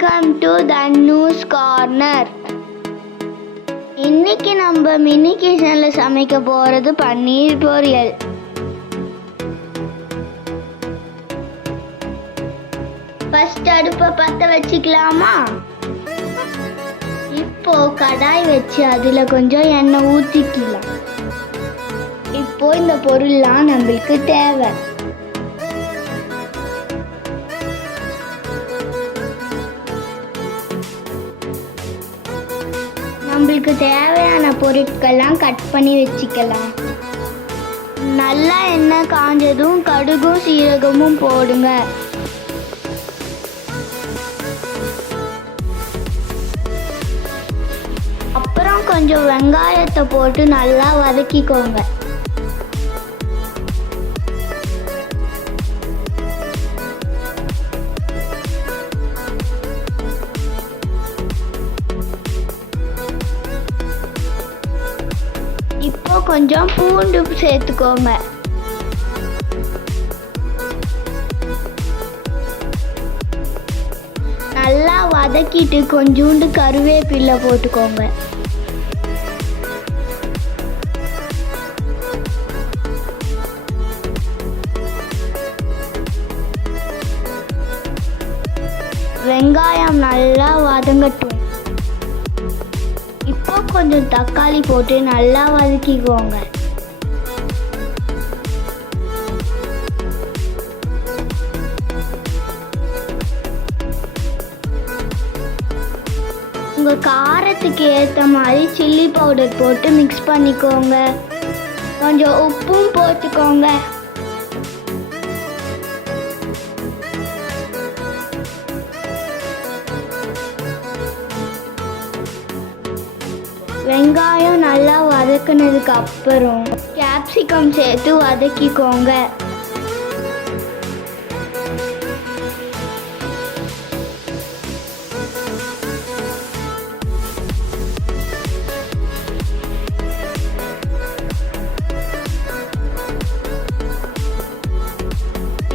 Welcome to Dhanush corner. இன்னைக்கு நம்ம mini கிச்சன்ல சமைக்க போறது பன்னீர் பொரியல். ஃபர்ஸ்ட் அடுப்பை பற்ற வச்சுக்கலாமா? இப்போ கடாய் வச்சு அதுல கொஞ்சம் எண்ணெய் ஊற்றிக்கலாம். இப்போ இந்த பொருள்லாம் நம்மளுக்கு தேவை. நம்மளுக்கு தேவையான பொருட்கள்லாம் கட் பண்ணி வச்சுக்கலாம். நல்லா எண்ணெய் காஞ்சதும் கடுகும் சீரகமும் போடுங்க. அப்புறம் கொஞ்சம் வெங்காயத்தை போட்டு நல்லா வதக்கிக்கோங்க. இப்போ கொஞ்சம் பூண்டு சேர்த்துக்கோங்க. நல்லா வதக்கிட்டு கொஞ்சோண்டு கருவேப்பிலை போட்டுக்கோங்க. வெங்காயம் நல்லா வதங்கட்டும். இப்போ கொஞ்சம் தக்காளி போட்டு நல்லா வதக்கிக்கோங்க. உங்க காரத்துக்கு ஏற்ற மாதிரி சில்லி பவுடர் போட்டு மிக்ஸ் பண்ணிக்கோங்க. கொஞ்சம் உப்பும் போட்டுக்கோங்க. வெங்காயம் நல்லா வதக்குனதுக்கு அப்புறம் கேப்சிகம் சேர்த்து வதக்கிக்கோங்க.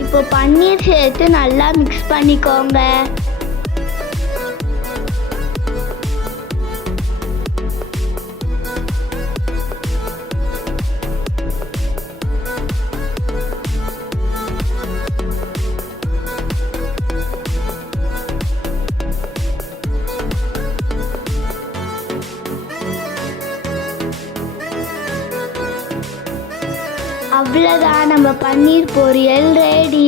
இப்போ பன்னீர் சேர்த்து நல்லா மிக்ஸ் பண்ணிக்கோங்க. அவ்வளோதான், நம்ம பன்னீர் பொரியல் ரெடி.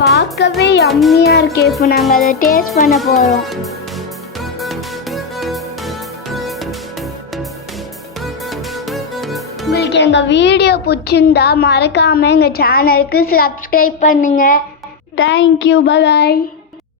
பார்க்கவே யம்மியா இருக்கு. இப்போ நாங்கள் அதை டேஸ்ட் பண்ண போகிறோம். உங்களுக்கு எங்கள் வீடியோ பிடிச்சிருந்தா மறக்காமல் எங்கள் சேனலுக்கு சப்ஸ்கிரைப் பண்ணுங்கள். Thank you. Bye bye.